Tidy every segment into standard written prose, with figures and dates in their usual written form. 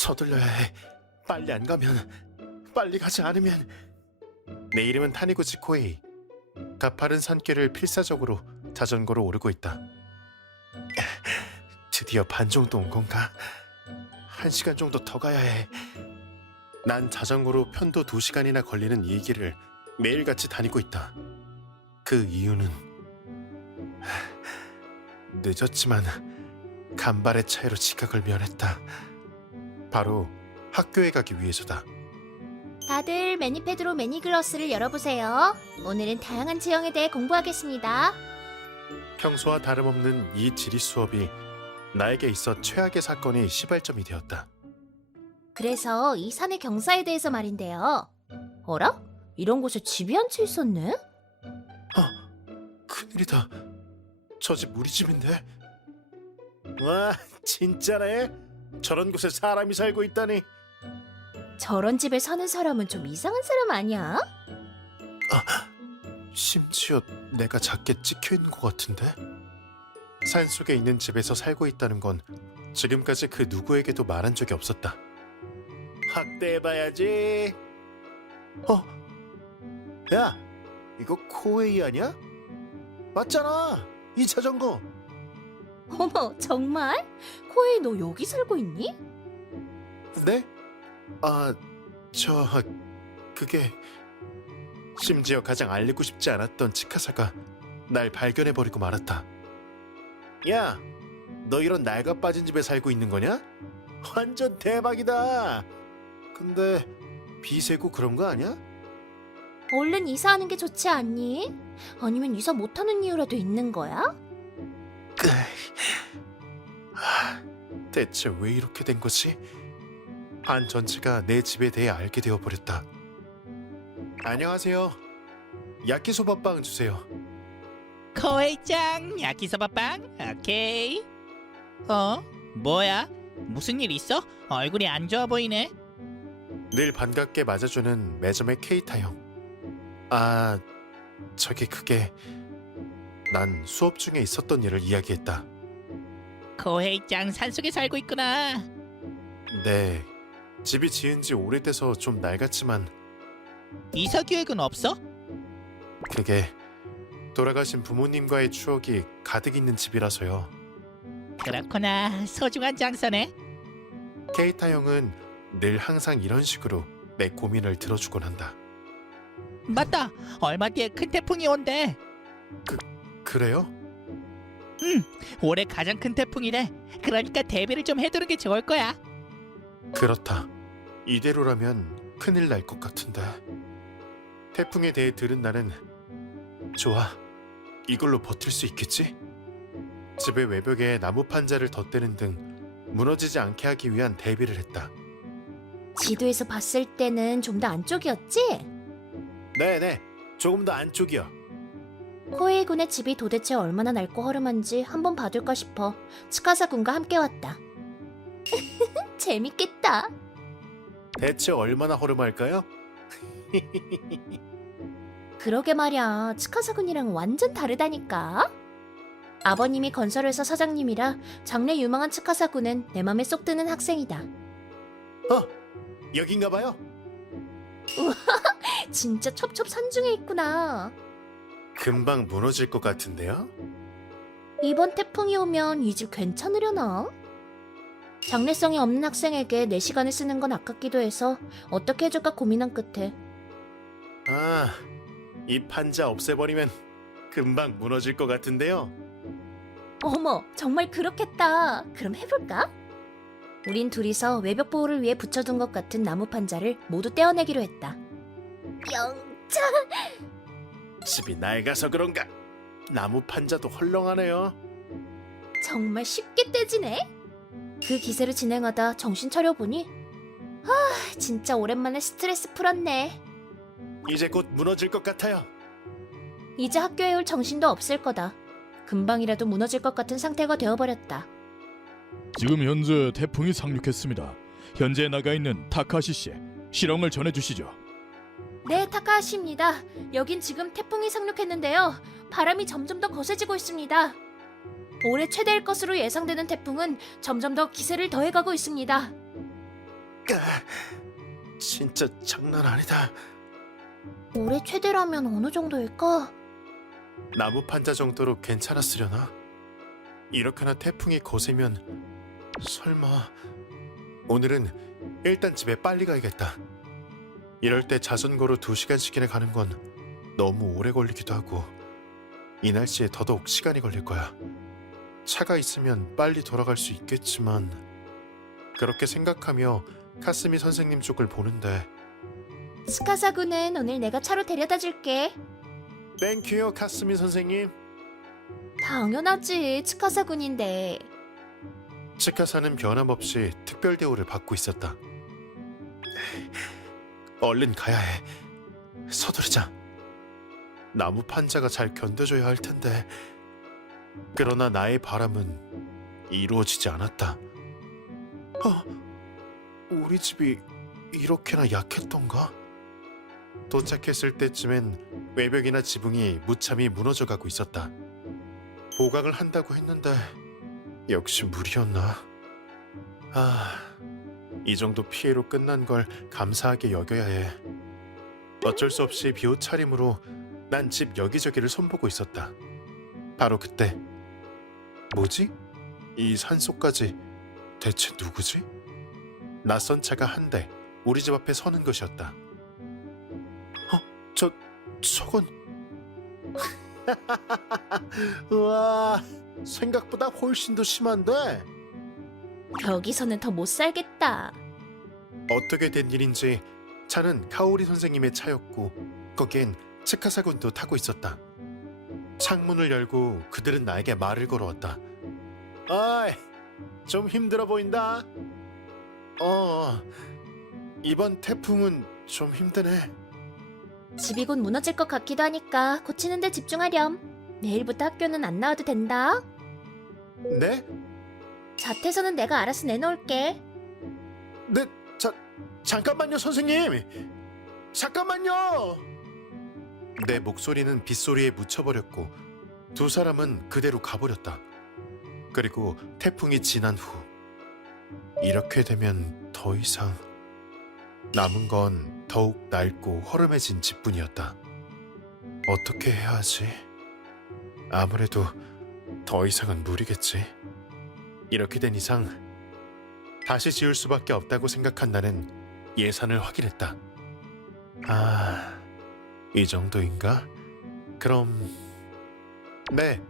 서둘러야 해. 빨리 안 가면, 빨리 가지 않으면. 내 이름은 타니구치 코에이. 가파른 산길을 필사적으로 자전거로 오르고 있다. 드디어 반 정도 온 건가? 1시간 정도 더 가야 해. 난 자전거로 편도 2시간이나 걸리는 이 길을 매일같이 다니고 있다. 그 이유는 늦었지만 간발의 차이로 지각을 면했다. 바로 학교에 가기 위해서다. 다들 매니패드로 매니글러스를 열어보세요. 오늘은 다양한 체형에 대해 공부하겠습니다. 평소와 다름없는 이 지리 수업이 나에게 있어 최악의 사건의 시발점이 되었다. 그래서 이 산의 경사에 대해서 말인데요. 어라? 이런 곳에 집이 한 채 있었네? 큰일이다. 저 집 우리 집인데. 와, 진짜네? 저런 곳에 사람이 살고 있다니. 저런 집에 사는 사람은 좀 이상한 사람 아니야? 심지어 내가 작게 찍혀 있는 것 같은데? 산속에 있는 집에서 살고 있다는 건 지금까지 그 누구에게도 말한 적이 없었다. 학대해봐야지. 야, 이거 코웨이 아니야? 맞잖아, 이 자전거. 어머, 정말? 코에이 너 여기 살고 있니? 네? 그게... 심지어 가장 알리고 싶지 않았던 치카사가 날 발견해버리고 말았다. 야, 너 이런 낡아 빠진 집에 살고 있는 거냐? 완전 대박이다. 근데 비세고 그런 거 아니야? 얼른 이사하는 게 좋지 않니? 아니면 이사 못하는 이유라도 있는 거야? 대체 왜 이렇게 된 거지? 반 전체가 내 집에 대해 알게 되어버렸다. 안녕하세요. 야끼소바빵 주세요. 코에이짱 야키소바빵 오케이. 뭐야? 무슨 일 있어? 얼굴이 안 좋아 보이네. 늘 반갑게 맞아주는 매점의 케이타 형. 그게... 난 수업 중에 있었던 일을 이야기했다. 코에이짱 산속에 살고 있구나. 네, 집이 지은 지 오래돼서 좀 낡았지만 이사 계획은 없어? 그게 돌아가신 부모님과의 추억이 가득 있는 집이라서요. 그렇구나. 소중한 장소네. 케이타 형은 늘 항상 이런 식으로 내 고민을 들어주곤 한다. 맞다. 얼마 뒤에 큰 태풍이 온대. 그래요? 올해 가장 큰 태풍이래. 그러니까 대비를 좀 해두는 게 좋을 거야. 그렇다. 이대로라면 큰일 날 것 같은데. 태풍에 대해 들은 나는 좋아, 이걸로 버틸 수 있겠지? 집의 외벽에 나무 판자를 덧대는 등 무너지지 않게 하기 위한 대비를 했다. 지도에서 봤을 때는 좀 더 안쪽이었지? 네네, 조금 더 안쪽이요. 코에이 군의 집이 도대체 얼마나 낡고 허름한지 한번 봐둘까 싶어 츠카사 군과 함께 왔다. 재밌겠다. 대체 얼마나 허름할까요? 그러게 말이야, 츠카사 군이랑 완전 다르다니까. 아버님이 건설회사 사장님이라 장래 유망한 츠카사 군은 내 맘에 쏙 드는 학생이다. 여긴가 봐요. 진짜 첩첩산중에 있구나. 금방 무너질 것 같은데요? 이번 태풍이 오면 이 집 괜찮으려나? 장래성이 없는 학생에게 내 시간을 쓰는 건 아깝기도 해서 어떻게 해줄까 고민한 끝에 이 판자 없애버리면 금방 무너질 것 같은데요? 어머, 정말 그렇겠다. 그럼 해볼까? 우린 둘이서 외벽 보호를 위해 붙여둔 것 같은 나무 판자를 모두 떼어내기로 했다. 영차! 집이 낡아서 그런가? 나무 판자도 헐렁하네요. 정말 쉽게 떼지네? 그 기세를 진행하다 정신 차려보니 진짜 오랜만에 스트레스 풀었네. 이제 곧 무너질 것 같아요. 이제 학교에 올 정신도 없을 거다. 금방이라도 무너질 것 같은 상태가 되어버렸다. 지금 현재 태풍이 상륙했습니다. 현재 나가 있는 타카시 씨, 실황을 전해주시죠. 네, 타카하시입니다. 여긴 지금 태풍이 상륙했는데요. 바람이 점점 더 거세지고 있습니다. 올해 최대일 것으로 예상되는 태풍은 점점 더 기세를 더해가고 있습니다. 진짜 장난 아니다. 올해 최대라면 어느 정도일까? 나무 판자 정도로 괜찮았으려나? 이렇게나 태풍이 거세면 설마... 오늘은 일단 집에 빨리 가야겠다. 이럴 때 자전거로 2시간씩이나 가는 건 너무 오래 걸리기도 하고 이 날씨에 더더욱 시간이 걸릴 거야. 차가 있으면 빨리 돌아갈 수 있겠지만 그렇게 생각하며 카스미 선생님 쪽을 보는데 스카사구는 오늘 내가 차로 데려다 줄게. 땡큐요 카스미 선생님. 당연하지, 치카사군인데. 치카사는 변함없이 특별 대우를 받고 있었다. 얼른 가야 해. 서두르자. 나무 판자가 잘 견뎌줘야 할 텐데. 그러나 나의 바람은 이루어지지 않았다. 우리 집이 이렇게나 약했던가? 도착했을 때쯤엔 외벽이나 지붕이 무참히 무너져가고 있었다. 보강을 한다고 했는데 역시 무리였나? 이 정도 피해로 끝난 걸 감사하게 여겨야 해. 어쩔 수 없이 비옷차림으로 난 집 여기저기를 손보고 있었다. 바로 그때 뭐지? 이 산속까지 대체 누구지? 낯선 차가 한 대 우리 집 앞에 서는 것이었다. 저건 우와, 생각보다 훨씬 더 심한데? 여기서는 더 못 살겠다. 어떻게 된 일인지 차는 카오리 선생님의 차였고 거기엔 치카사군도 타고 있었다. 창문을 열고 그들은 나에게 말을 걸어왔다. 어이, 좀 힘들어 보인다. 이번 태풍은 좀 힘드네. 집이 곧 무너질 것 같기도 하니까 고치는 데 집중하렴. 내일부터 학교는 안 나와도 된다. 네? 자퇴서는 내가 알아서 내놓을게. 네, 잠깐만요, 선생님! 잠깐만요! 내 목소리는 빗소리에 묻혀버렸고 두 사람은 그대로 가버렸다. 그리고 태풍이 지난 후 이렇게 되면 더 이상 남은 건 더욱 낡고 허름해진 집뿐이었다. 어떻게 해야 하지? 아무래도 더 이상은 무리겠지. 이렇게 된 이상 다시 지을 수밖에 없다고 생각한 나는 예산을 확인했다. 이 정도인가? 그럼... 네,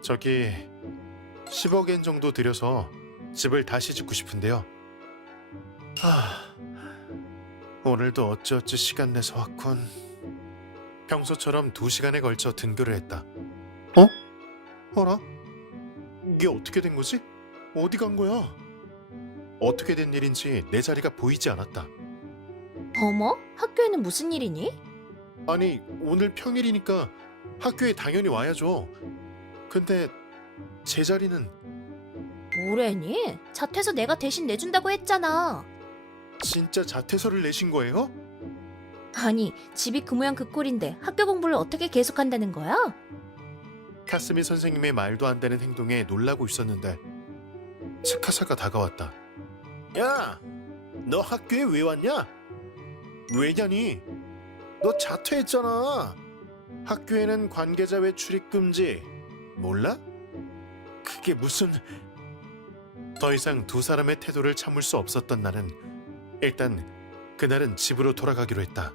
저기 10억엔 정도 들여서 집을 다시 짓고 싶은데요. 오늘도 어찌어찌 시간 내서 왔군. 평소처럼 2시간에 걸쳐 등교를 했다. 어라? 이게 어떻게 된 거지? 어디 간 거야? 어떻게 된 일인지 내 자리가 보이지 않았다. 어머? 학교에는 무슨 일이니? 아니, 오늘 평일이니까 학교에 당연히 와야죠. 근데 제 자리는... 뭐래니? 자퇴서 내가 대신 내준다고 했잖아. 진짜 자퇴서를 내신 거예요? 아니, 집이 그 모양 그 꼴인데 학교 공부를 어떻게 계속한다는 거야? 카스미 선생님의 말도 안 되는 행동에 놀라고 있었는데 치카사가 다가왔다. 야! 너 학교에 왜 왔냐? 왜냐니? 너 자퇴했잖아. 학교에는 관계자 외 출입 금지. 몰라? 그게 무슨... 더 이상 두 사람의 태도를 참을 수 없었던 나는 일단 그날은 집으로 돌아가기로 했다.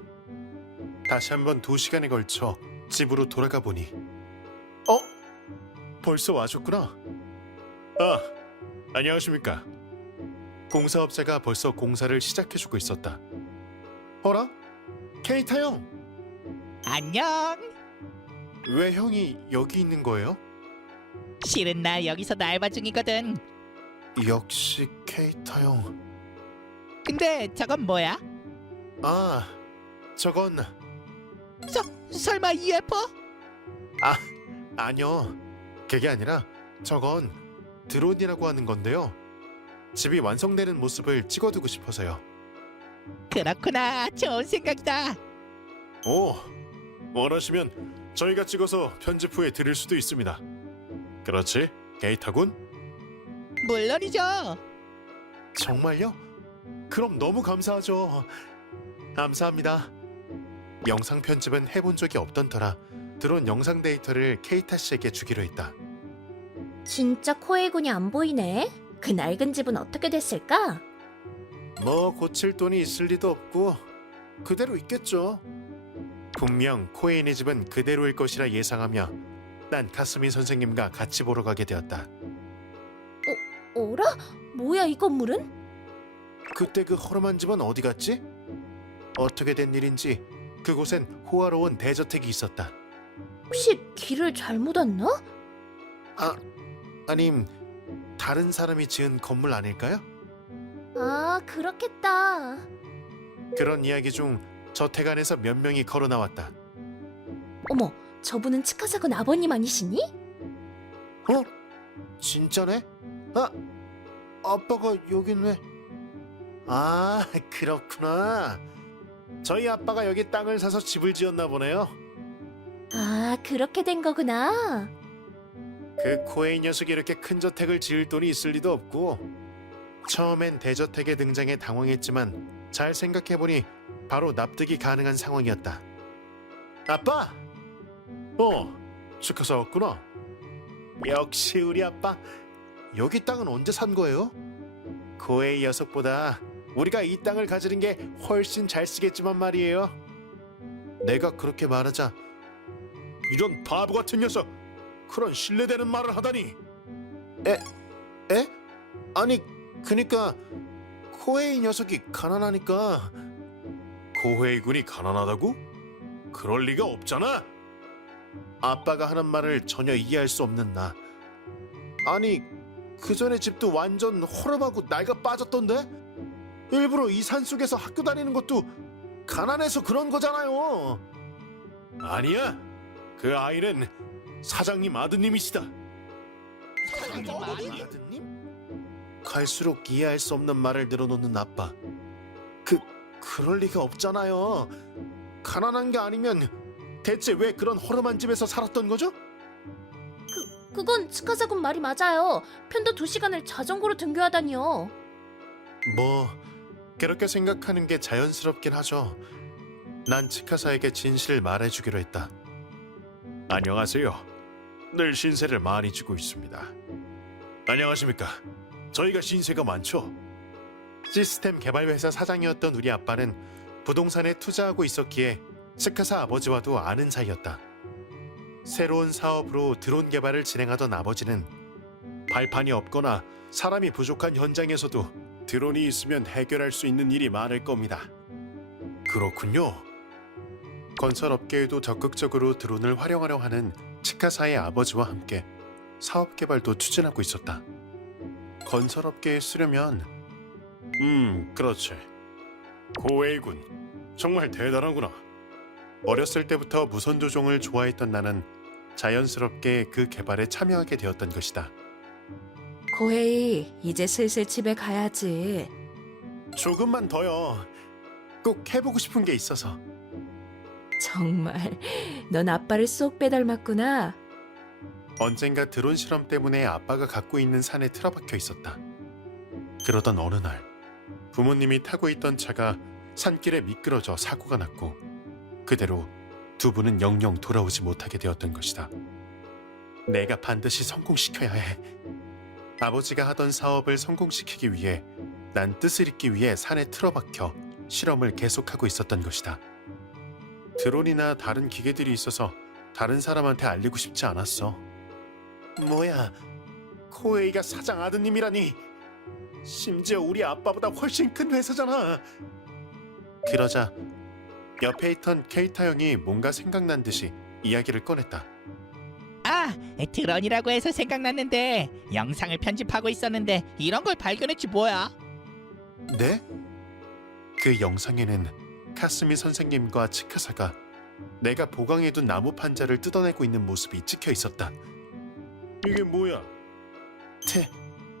다시 한번 2시간에 걸쳐 집으로 돌아가 보니 벌써 와줬구나. 안녕하십니까. 공사업자가 벌써 공사를 시작해주고 있었다. 어라? 케이타 형! 안녕. 왜 형이 여기 있는 거예요? 실은 나 여기서 알바 중이거든. 역시 케이타 형. 근데 저건 뭐야? 저건... 설마 UFO? 아니요. 그게 아니라 저건 드론이라고 하는 건데요. 집이 완성되는 모습을 찍어두고 싶어서요. 그렇구나. 좋은 생각이다. 오, 원하시면 저희가 찍어서 편집 후에 드릴 수도 있습니다. 그렇지, 게이타군? 물론이죠. 정말요? 그럼 너무 감사하죠. 감사합니다. 영상 편집은 해본 적이 없던 터라 드론 영상 데이터를 케이타 씨에게 주기로 했다. 진짜 코에이군이 안 보이네. 그 낡은 집은 어떻게 됐을까? 뭐 고칠 돈이 있을 리도 없고 그대로 있겠죠. 분명 코에인의 집은 그대로일 것이라 예상하며 난 카스미 선생님과 같이 보러 가게 되었다. 어라? 뭐야 이 건물은? 그때 그 허름한 집은 어디 갔지? 어떻게 된 일인지 그곳엔 호화로운 대저택이 있었다. 혹시 길을 잘못 왔나? 아님 다른 사람이 지은 건물 아닐까요? 아, 그렇겠다. 그런 이야기 중 저택 안에서 몇 명이 걸어 나왔다. 어머, 저분은 치카사군 아버님 아니시니? 어? 진짜네? 아빠가 여긴 왜? 아, 그렇구나. 저희 아빠가 여기 땅을 사서 집을 지었나 보네요. 아, 그렇게 된 거구나. 그 코에이 녀석이 이렇게 큰 저택을 지을 돈이 있을 리도 없고 처음엔 대저택의 등장에 당황했지만 잘 생각해보니 바로 납득이 가능한 상황이었다. 아빠! 치카사 왔구나. 역시 우리 아빠. 여기 땅은 언제 산 거예요? 코에이 녀석보다 우리가 이 땅을 가지는 게 훨씬 잘 쓰겠지만 말이에요. 내가 그렇게 말하자 이런 바보 같은 녀석! 그런 신뢰되는 말을 하다니. 에? 아니 그니까 코에이 녀석이 가난하니까. 코에이 군이 가난하다고? 그럴 리가 없잖아. 아빠가 하는 말을 전혀 이해할 수 없는 나. 아니 그 전에 집도 완전 허름하고 낡아 빠졌던데? 일부러 이 산속에서 학교 다니는 것도 가난해서 그런 거잖아요. 아니야. 그 아이는 사장님 아드님이시다. 사장님 아드님? 갈수록 이해할 수 없는 말을 늘어놓는 아빠. 그럴 리가 없잖아요. 가난한 게 아니면 대체 왜 그런 허름한 집에서 살았던 거죠? 그건 치카사군 말이 맞아요. 편도 2시간을 자전거로 등교하다니요. 뭐 그렇게 생각하는 게 자연스럽긴 하죠. 난 치카사에게 진실을 말해주기로 했다. 안녕하세요. 늘 신세를 많이 지고 있습니다. 안녕하십니까. 저희가 신세가 많죠. 시스템 개발 회사 사장이었던 우리 아빠는 부동산에 투자하고 있었기에 치카사 아버지와도 아는 사이였다. 새로운 사업으로 드론 개발을 진행하던 아버지는 발판이 없거나 사람이 부족한 현장에서도 드론이 있으면 해결할 수 있는 일이 많을 겁니다. 그렇군요. 건설업계에도 적극적으로 드론을 활용하려 하는 치카사의 아버지와 함께 사업 개발도 추진하고 있었다. 건설업계에 쓰려면 그렇지. 고에이군 정말 대단하구나. 어렸을 때부터 무선 조종을 좋아했던 나는 자연스럽게 그 개발에 참여하게 되었던 것이다. 고해이, 이제 슬슬 집에 가야지. 조금만 더요. 꼭 해보고 싶은 게 있어서. 정말, 넌 아빠를 쏙 빼닮았구나. 언젠가 드론 실험 때문에 아빠가 갖고 있는 산에 틀어박혀 있었다. 그러던 어느 날 부모님이 타고 있던 차가 산길에 미끄러져 사고가 났고 그대로 두 분은 영영 돌아오지 못하게 되었던 것이다. 내가 반드시 성공시켜야 해. 아버지가 하던 사업을 성공시키기 위해 난 뜻을 잇기 위해 산에 틀어박혀 실험을 계속하고 있었던 것이다. 드론이나 다른 기계들이 있어서 다른 사람한테 알리고 싶지 않았어. 뭐야, 코에이가 사장 아드님이라니. 심지어 우리 아빠보다 훨씬 큰 회사잖아. 그러자 옆에 있던 케이타 형이 뭔가 생각난 듯이 이야기를 꺼냈다. 아, 드론이라고 해서 생각났는데 영상을 편집하고 있었는데 이런 걸 발견했지 뭐야. 네? 그 영상에는 카스미 선생님과 치카사가 내가 보강해둔 나무 판자를 뜯어내고 있는 모습이 찍혀 있었다. 이게 뭐야?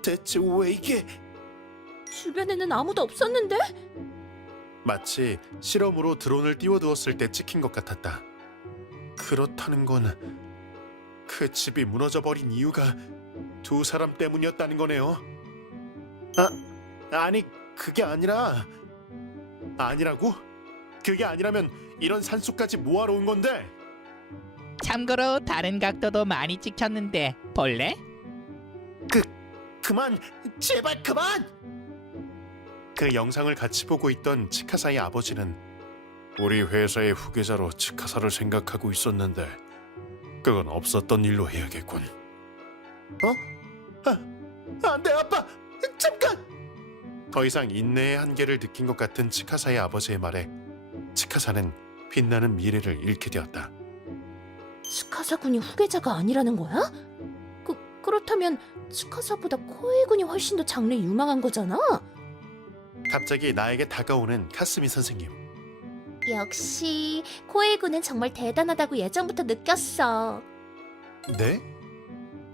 대체 왜 이게? 주변에는 아무도 없었는데? 마치 실험으로 드론을 띄워두었을 때 찍힌 것 같았다. 그렇다는 건 그 집이 무너져버린 이유가 두 사람 때문이었다는 거네요. 아니 그게 아니라고? 그게 아니라면 이런 산속까지 뭐하러 온 건데? 참고로 다른 각도도 많이 찍혔는데 볼래? 그만! 제발 그만! 그 영상을 같이 보고 있던 치카사의 아버지는 우리 회사의 후계자로 치카사를 생각하고 있었는데 그건 없었던 일로 해야겠군. 안돼 아빠! 잠깐! 더 이상 인내의 한계를 느낀 것 같은 치카사의 아버지의 말에 치카사는 빛나는 미래를 잃게 되었다. 스카사군이 후계자가 아니라는 거야? 그렇다면 스카사보다 코에이군이 훨씬 더 장래 유망한 거잖아? 갑자기 나에게 다가오는 카스미 선생님. 역시 코에이군은 정말 대단하다고 예전부터 느꼈어. 네?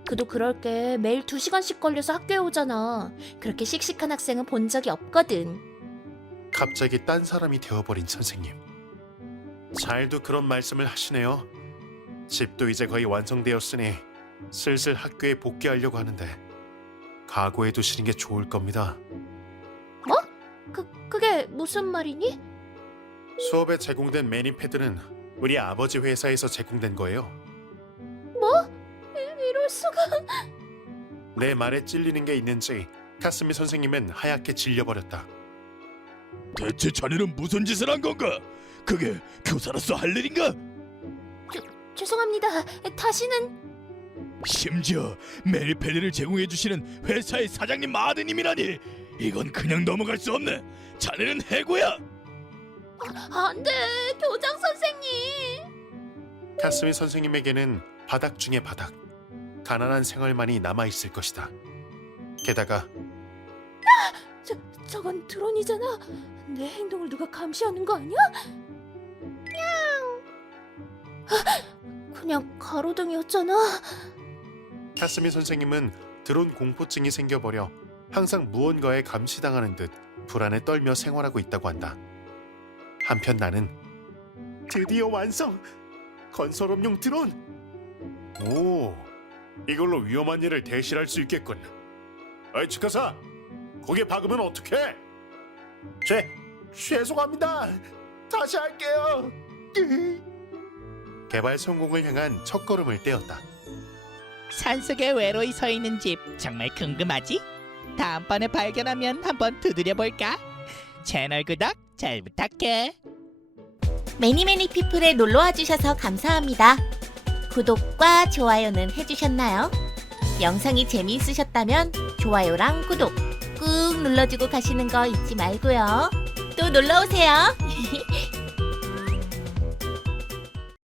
그도 그럴 게 매일 2시간씩 걸려서 학교에 오잖아. 그렇게 씩씩한 학생은 본 적이 없거든. 갑자기 딴 사람이 되어버린 선생님. 잘도 그런 말씀을 하시네요. 집도 이제 거의 완성되었으니 슬슬 학교에 복귀하려고 하는데 각오해 두시는 게 좋을 겁니다. 그게 무슨 말이니? 수업에 제공된 매니패드는 우리 아버지 회사에서 제공된 거예요. 이럴 수가... 내 말에 찔리는 게 있는지 카스미 선생님은 하얗게 질려버렸다. 대체 자네는 무슨 짓을 한 건가? 그게 교사로서 할 일인가? 죄송합니다. 다시는... 심지어 메리페리를 제공해 주시는 회사의 사장님 아드님이라니 이건 그냥 넘어갈 수 없네. 자네는 해고야. 안 돼, 교장 선생님. 카스미 선생님에게는 바닥 중에 바닥, 가난한 생활만이 남아있을 것이다. 게다가 저건 드론이잖아. 내 행동을 누가 감시하는 거 아니야? 그냥 가로등이었잖아. 카스미 선생님은 드론 공포증이 생겨버려 항상 무언가에 감시당하는 듯 불안에 떨며 생활하고 있다고 한다. 한편 나는 드디어 완성! 건설업용 드론! 오, 이걸로 위험한 일을 대실할 수 있겠군. 어이 치카사, 거기에 박으면 어떡해? 죄송합니다. 다시 할게요. 개발 성공을 향한 첫걸음을 떼었다. 산속에 외로이 서 있는 집 정말 궁금하지? 다음번에 발견하면 한번 두드려 볼까? 채널 구독 잘 부탁해. 매니매니 피플에 놀러와 주셔서 감사합니다. 구독과 좋아요는 해주셨나요? 영상이 재미있으셨다면 좋아요랑 구독 꾹 눌러주고 가시는 거 잊지 말고요. 또 놀러오세요.